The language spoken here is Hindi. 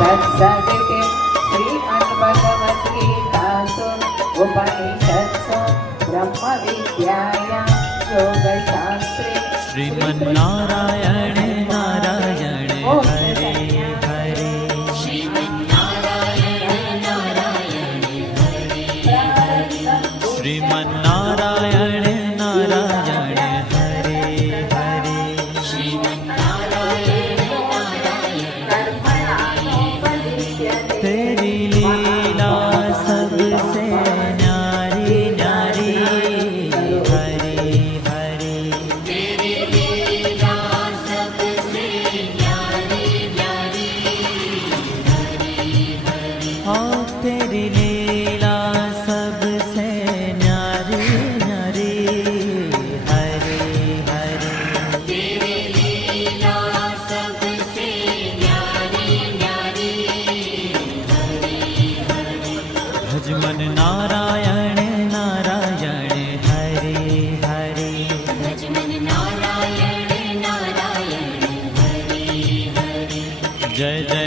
तत्सदिति श्रीमद्भगवद्गीतासु उपनिषत्सु ब्रह्मविद्यायां योगशास्त्रे श्रीमन्नारायण नारायण हरे हरे श्रीमन्नारायण नारायण हरे हरे श्रीमन्नारायण नारायण हरे हरे श्रीमन्नारायण नारायण तेरी लीला सबसे न्यारी न्यारी हरे हरे तेरी लीला सबसे न्यारी न्यारी हरे हरे हाँ तेरी लीला सबसे न्यारी न्यारी हरे हरे तेरी लीला सबसे न्यारी न्यारी हरे हरे भजमन नारायण नारायण हरे हरे भजमन नारायण नारायण हरे हरे जय जय